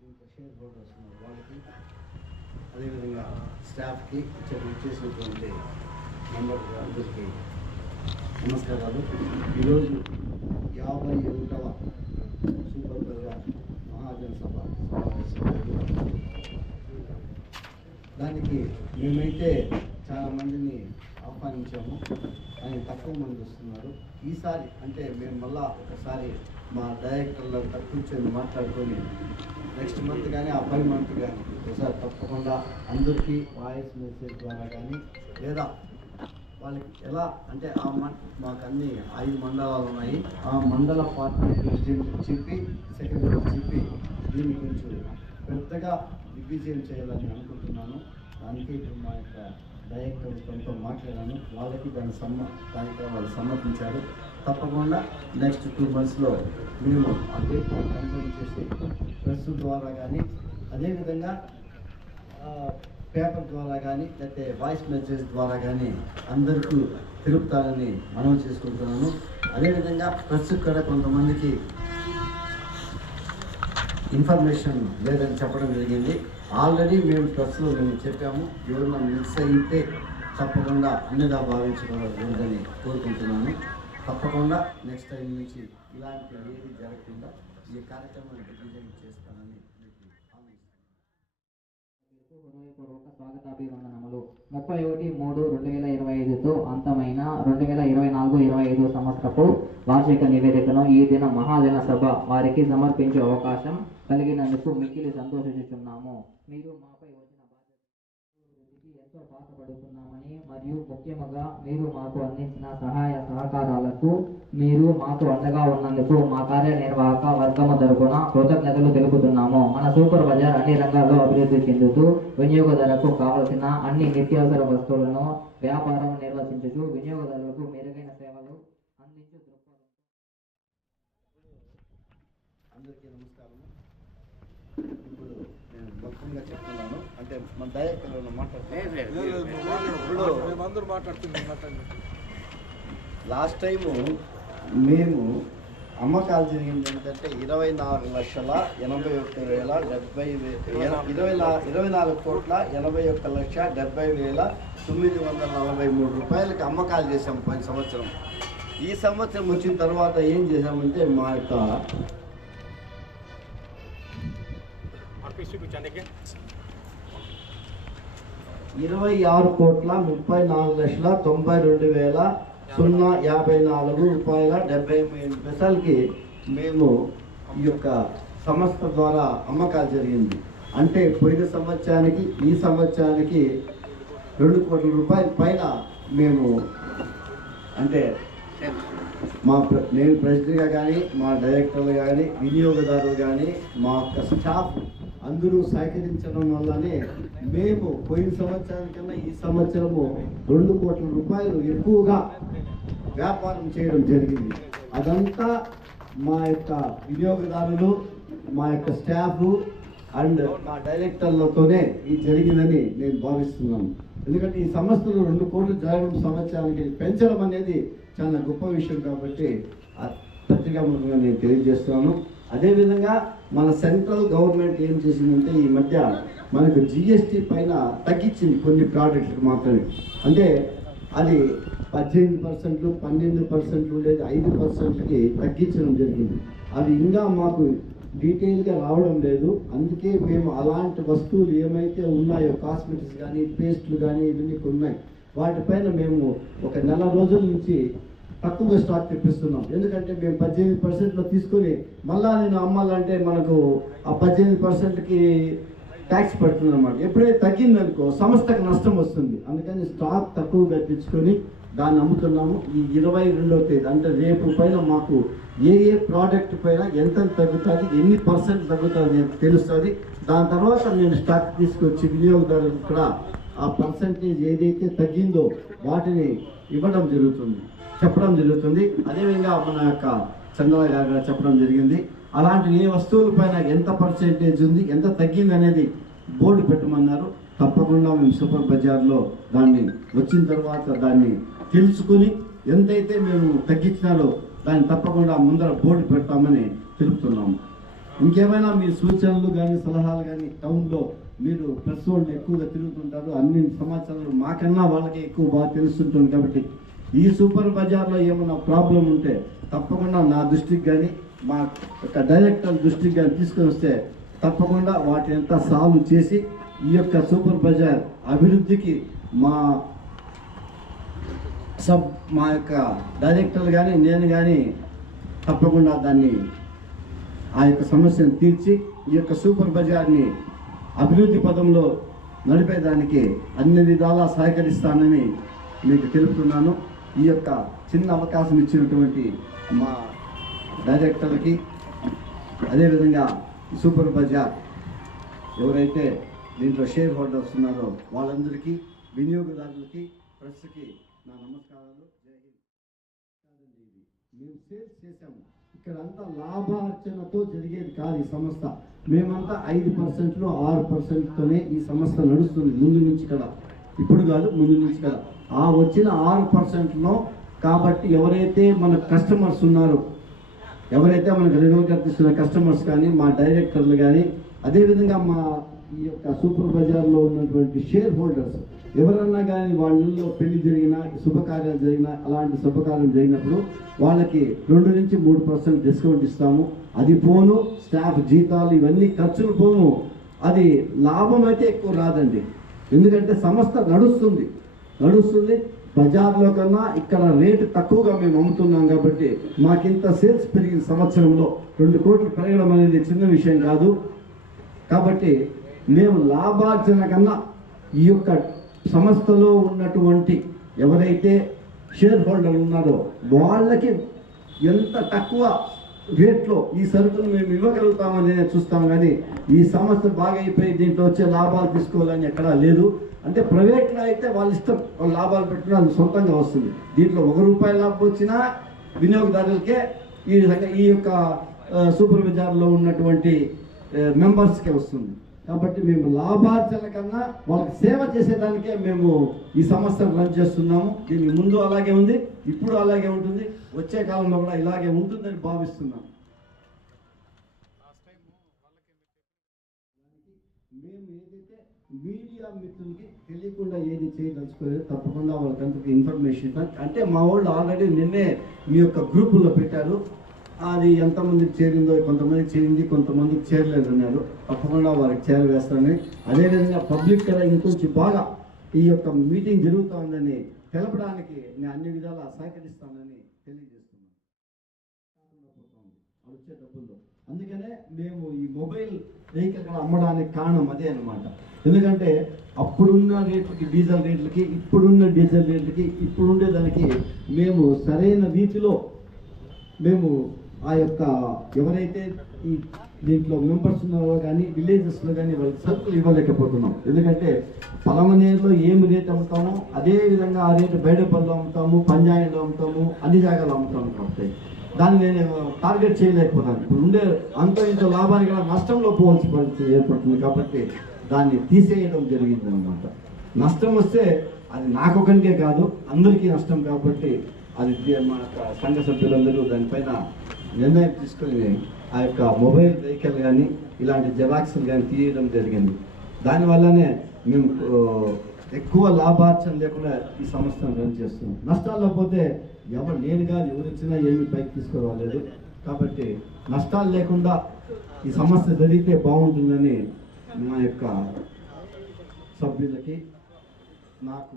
Share వాళ్ళకి అదేవిధంగా స్టాఫ్కి చేసినటువంటి మెంబర్ అందరికీ నమస్కారాలు. ఈరోజు యాభై ఒకటవ సూపర్ బజార్ మహాజన సభ దానికి మేమైతే చాలామందిని ఆహ్వానించాము. కానీ తక్కువ మంది వస్తున్నారు. ఈసారి అంటే మేము మళ్ళా ఒకసారి మా డైరెక్టర్లో కూర్చొని మాట్లాడుకొని నెక్స్ట్ మంత్ కానీ అబ్బాయి మంత్ కానీ. ఒకసారి తప్పకుండా అందరికీ వాయిస్ మెసేజ్ ద్వారా కానీ లేదా వాళ్ళకి ఎలా అంటే ఆ మం మాకు అన్ని ఐదు మండలాలు ఉన్నాయి. ఆ మండల పార్టీ ప్రెసిడెంట్ చెప్పి సెక్రటరీ చెప్పి దీన్ని కొంచెం పెద్దగా దిగ్విజయం చేయాలని అనుకుంటున్నాను. దానికి ఇప్పుడు మా యొక్క డైరెక్టర్ కొంత మాట్లాడాను. వాళ్ళకి దాని సమ్మ దానికి వాళ్ళు సమ్మతించారు. తప్పకుండా నెక్స్ట్ టూ మంత్స్లో మేము అప్డేట్ కన్ఫర్మ్ చేసి ప్రెస్ ద్వారా కానీ అదేవిధంగా పేపర్ ద్వారా కానీ లేకపోతే వాయిస్ మెసేజ్ ద్వారా కానీ అందరికీ తెలుపుతారని మనం చేసుకుంటున్నాను. అదేవిధంగా ప్రెస్ కూడా కొంతమందికి ఇన్ఫర్మేషన్ లేదని చెప్పడం జరిగింది. ఆల్రెడీ మేము ప్రెస్లో మేము చెప్పాము ఎవరైనా మిస్ అయితే తప్పకుండా అన్నిగా భావించకూడదని కోరుకుంటున్నాను. తప్పకుండా నెక్స్ట్ టైం నుంచి ఇలాంటి ఏది జరగకుండా ఈ కార్యక్రమాన్ని దిగ్విజయం చేస్తానని హృదయపూర్వక స్వాగతాభివందనములు ముప్పై ఒకటి మూడు రెండు వేల ఇరవై ఐదుతో అంతమైన రెండు వేల ఇరవై నాలుగు ఇరవై ఐదు సంవత్సరపు వార్షిక నివేదికను ఈ దిన మహాదిన సభ వారికి సమర్పించే అవకాశం కలిగినందుకు మిక్కిలి సంతోషించుచున్నాము. మీరు మా ఎంతో బాధపడుతున్నామని మరియు ముఖ్యముగా మీరు మాకు అందించిన సహాయ సహకారాలకు మీరు మాకు అండగా ఉన్నందుకు మా కార్యనిర్వాహక వర్గము తరపున కృతజ్ఞతలు తెలుపుతున్నాము. మన సూపర్ బజార్ అన్ని రంగాల్లో అభివృద్ధి చెందుతూ వినియోగదారులకు కావలసిన అన్ని నిత్యావసర వస్తువులను వ్యాపారం నిర్వహించుతూ వినియోగదారులకు మెరుగైన చెప్తున్నాను. అంటే మన మేమందరూ మాట్లాడుతున్నాం లాస్ట్ టైము మేము అమ్మకాలు జరిగింది ఏంటంటే ఇరవై నాలుగు లక్షల ఎనభై ఒక్క వేల డెబ్బై ఇరవై ఇరవై నాలుగు కోట్ల ఎనభై ఒక్క లక్ష డెబ్బై వేల తొమ్మిది వందల నలభై మూడు రూపాయలకి అమ్మకాలు చేసాం పోయిన సంవత్సరం. ఈ సంవత్సరం వచ్చిన తర్వాత ఏం చేసామంటే మా యొక్క ఇరవై ఆరు కోట్ల ముప్పై నాలుగు లక్షల తొంభై రెండు వేల సున్నా యాభై నాలుగు రూపాయల డెబ్బై ఎనిమిది పైసలకి మేము ఈ యొక్క సంస్థ ద్వారా అమ్మకాలు జరిగింది. అంటే పోయిన సంవత్సరానికి ఈ సంవత్సరానికి రెండు కోట్ల రూపాయల పైన మేము అంటే మా ప్ర- నేను ప్రెసిడెంట్గా కానీ మా డైరెక్టర్లు కానీ వినియోగదారులు కానీ మా యొక్క స్టాఫ్ అందరూ సహకరించడం వల్లనే మేము పోయిన సంవత్సరానికన్నా ఈ సంవత్సరము రెండు కోట్ల రూపాయలు ఎక్కువగా వ్యాపారం చేయడం జరిగింది. అదంతా మా యొక్క వినియోగదారులు మా యొక్క స్టాఫ్ అండ్ మా డైరెక్టర్లతోనే ఇది జరిగిందని నేను భావిస్తున్నాను. ఎందుకంటే ఈ సంస్థలు రెండు కోట్లు జరగడం సంవత్సరానికి పెంచడం అనేది చాలా గొప్ప విషయం కాబట్టి పత్రికా నేను తెలియజేస్తున్నాను. అదేవిధంగా మన సెంట్రల్ గవర్నమెంట్ ఏం చేసిందంటే ఈ మధ్య మనకు జిఎస్టీ పైన తగ్గించింది కొన్ని ప్రోడక్ట్లకు మాత్రమే. అంటే అది పద్దెనిమిది పర్సెంట్లు పన్నెండు పర్సెంట్లు ఉండేది ఐదు పర్సెంట్కి తగ్గించడం జరిగింది. అది ఇంకా మాకు డీటెయిల్గా రావడం లేదు. అందుకే మేము అలాంటి వస్తువులు ఏమైతే ఉన్నాయో కాస్మెటిక్స్ కానీ పేస్ట్లు కానీ ఇవన్నీ ఉన్నాయి వాటిపైన మేము ఒక నెల రోజుల నుంచి తక్కువగా స్టాక్ తెప్పిస్తున్నాం. ఎందుకంటే మేము పద్దెనిమిది పర్సెంట్లో తీసుకొని మళ్ళా నేను అమ్మాలంటే మనకు ఆ పద్దెనిమిది పర్సెంట్కి ట్యాక్స్ పడుతుంది అనమాట ఎప్పుడైతే తగ్గిందనుకో సంస్థకు నష్టం వస్తుంది. అందుకని స్టాక్ తక్కువగా తెచ్చుకొని దాన్ని అమ్ముతున్నాము. ఈ ఇరవై రెండవ తేదీ అంటే రేపు పైన మాకు ఏ ఏ ప్రోడక్ట్ పైన ఎంత తగ్గుతుంది ఎన్ని పర్సెంట్ తగ్గుతుంది అని తెలుస్తుంది. దాని తర్వాత మేము స్టాక్ తీసుకొచ్చి వినియోగదారులకు కూడా ఆ పర్సంటేజ్ ఏదైతే తగ్గిందో వాటిని ఇవ్వడం జరుగుతుంది. చెప్పడం జరుగుతుంది. అదేవిధంగా మన యొక్క చంద్ర గారు కూడా చెప్పడం జరిగింది. అలాంటి ఏ వస్తువుల పైన ఎంత పర్సెంటేజ్ ఉంది ఎంత తగ్గింది అనేది బోర్డు పెట్టమన్నారు. తప్పకుండా మేము సూపర్ బజార్లో దాన్ని వచ్చిన తర్వాత దాన్ని తెలుసుకుని ఎంతైతే మేము తగ్గించినారో దాన్ని తప్పకుండా ముందర బోర్డు పెడతామని తెలుపుతున్నాము. ఇంకేమైనా మీ సూచనలు కానీ సలహాలు కానీ టౌన్లో మీరు ప్రెస్ వాళ్ళు ఎక్కువగా తిరుగుతుంటారు. అన్ని సమాచారాలు మాకన్నా వాళ్ళకి ఎక్కువ బాగా తెలుస్తుంటుంది కాబట్టి ఈ సూపర్ బజార్లో ఏమైనా ప్రాబ్లం ఉంటే తప్పకుండా నా దృష్టికి కానీ మా యొక్క డైరెక్టర్ దృష్టికి కానీ తీసుకొని వస్తే తప్పకుండా వాటిని అంతా సాల్వ్ చేసి ఈ యొక్క సూపర్ బజార్ అభివృద్ధికి మా సబ్ మా యొక్క డైరెక్టర్ కానీ నేను కానీ తప్పకుండా దాన్ని ఆ యొక్క సమస్యను తీర్చి ఈ యొక్క సూపర్ బజార్ని అభివృద్ధి పదంలో నడిపేదానికి అన్ని విధాలా సహకరిస్తానని మీకు తెలుపుతున్నాను. ఈ యొక్క చిన్న అవకాశం ఇచ్చినటువంటి మా డైరెక్టర్కి అదేవిధంగా సూపర్ బజార్ ఎవరైతే దీంట్లో షేర్ హోల్డర్స్ ఉన్నారో వాళ్ళందరికీ వినియోగదారులకి ప్రెస్కి నా నమస్కారాలు. జై హింద్. మేము సేల్స్ చేసాము ఇక్కడ అంతా లాభార్జనతో జరిగేది కాదు ఈ సంస్థ. మేమంతా ఐదు పర్సెంట్లో ఆరు పర్సెంట్తోనే ఈ సంస్థ నడుస్తుంది. ముందు నుంచి కదా. ఇప్పుడు కాదు ముందు నుంచి కదా. ఆ వచ్చిన ఆరు పర్సెంట్లో కాబట్టి ఎవరైతే మన కస్టమర్స్ ఉన్నారో ఎవరైతే మనకు రెగ్యులర్గా కల్పిస్తున్న కస్టమర్స్ కానీ మా డైరెక్టర్లు కానీ అదేవిధంగా మా ఈ యొక్క సూపర్ బజార్లో ఉన్నటువంటి షేర్ హోల్డర్స్ ఎవరన్నా కానీ వాళ్ళలో పెళ్ళి జరిగినా శుభకార్యాలు జరిగినా అలాంటి శుభకార్యం జరిగినప్పుడు వాళ్ళకి రెండు నుంచి మూడు పర్సెంట్ డిస్కౌంట్ ఇస్తాము. అది పోను స్టాఫ్ జీతాలు ఇవన్నీ ఖర్చులు పోను. అది లాభం అయితే ఎక్కువ రాదండి. ఎందుకంటే సంస్థ నడుస్తుంది. నడుస్తుంది. బజార్లో కన్నా ఇక్కడ రేటు తక్కువగా మేము అమ్ముతున్నాం కాబట్టి మాకింత సేల్స్ పెరిగిన సంవత్సరంలో రెండు కోట్లు పెరగడం అనేది చిన్న విషయం కాదు. కాబట్టి మేము లాభార్జన కన్నా ఈ యొక్క సంస్థలో ఉన్నటువంటి ఎవరైతే షేర్ హోల్డర్లు ఉన్నారో వాళ్ళకి ఎంత తక్కువ రేట్లో ఈ సరుకును మేము ఇవ్వగలుగుతామని చూస్తాం కానీ ఈ సంస్థ బాగా అయిపోయి దీంట్లో వచ్చే లాభాలు తీసుకోవాలని ఎక్కడా లేదు. అంటే ప్రైవేట్లో అయితే వాళ్ళ ఇష్టం వాళ్ళు లాభాలు పెట్టినా అది సొంతంగా వస్తుంది. దీంట్లో ఒక రూపాయి లాభం వచ్చినా వినియోగదారులకే ఈ విధంగా ఈ యొక్క సూపర్ బజార్లో ఉన్నటువంటి మెంబర్స్కే వస్తుంది. కాబట్టి మేము లాభార్జన కన్నా వాళ్ళకి సేవ చేసేదానికే మేము ఈ సంస్థను రన్ చేస్తున్నాము. దీని ముందు అలాగే ఉంది ఇప్పుడు అలాగే ఉంటుంది. వచ్చే కాలంలో కూడా ఇలాగే ఉంటుందని భావిస్తున్నాం. మేము ఏదైతే మీడియా మిత్రులకి తెలియకుండా ఏది చేయదలుచుకోలేదు తప్పకుండా వాళ్ళకంతకు ఇన్ఫర్మేషన్ అంటే మా వాళ్ళు ఆల్రెడీ నిన్నే మీ యొక్క గ్రూపుల్లో పెట్టారు. అది ఎంతమందికి చేరిందో కొంతమందికి చేరింది కొంతమందికి చేరలేదు అన్నారు. తప్పకుండా వారికి చేరవేస్తానని అదేవిధంగా పబ్లిక్ కూడా ఇంకొంచెం బాగా ఈ యొక్క మీటింగ్ జరుగుతూ ఉందని తెలపడానికి నేను అన్ని విధాలా సహకరిస్తానని తెలియజేస్తున్నాను. వచ్చే డబ్బుల్లో. అందుకనే మేము ఈ మొబైల్ వెహికల్ అమ్మడానికి కారణం అదే అన్నమాట. ఎందుకంటే అప్పుడున్న రేట్లకి డీజిల్ రేట్లకి ఇప్పుడున్న డీజిల్ రేట్లకి ఇప్పుడుండే దానికి మేము సరైన రీతిలో మేము ఆ యొక్క ఎవరైతే ఈ దీంట్లో మెంబర్స్ ఉన్నారో కానీ విలేజెస్లో కానీ వాళ్ళకి సరుకులు ఇవ్వలేకపోతున్నాం. ఎందుకంటే పలమనేరులో ఏమి రేట్ అమ్ముతామో అదే విధంగా ఆ రేటు బయటపల్లిలో అమ్ముతాము పంజాయిలో అమ్ముతాము అన్ని జాగాలో అమ్ముతాము కాబట్టి. దాన్ని నేను టార్గెట్ చేయలేకపోతున్నాను. ఇప్పుడు ఉండే అంత ఇంత లాభానికి కూడా నష్టంలో పోవాల్సి పరిస్థితి ఏర్పడుతుంది కాబట్టి దాన్ని తీసేయడం జరిగింది అనమాట నష్టం వస్తే అది నాకొకరికే కాదు అందరికీ నష్టం కాబట్టి అది మన సంఘ సభ్యులందరూ దానిపైన నిర్ణయం తీసుకుని ఆ యొక్క మొబైల్ వెహికల్ కానీ ఇలాంటి జెరాక్స్లు కానీ తీయడం జరిగింది. దానివల్లనే మేము ఎక్కువ లాభార్చన లేకుండా ఈ సంస్థను రన్ చేస్తున్నాం. నష్టాల్లో పోతే ఎవరు నేను కాదు ఎవరు వచ్చినా ఏమి పైకి తీసుకురాలేదు. కాబట్టి నష్టాలు లేకుండా ఈ సమస్య జరిగితే బాగుంటుందని మా యొక్క సభ్యులకి నాకు